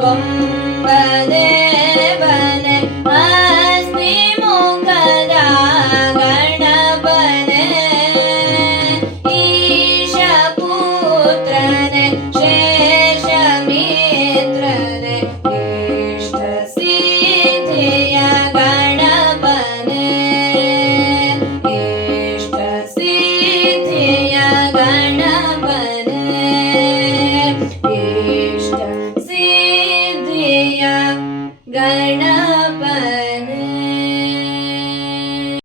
Bum, Gana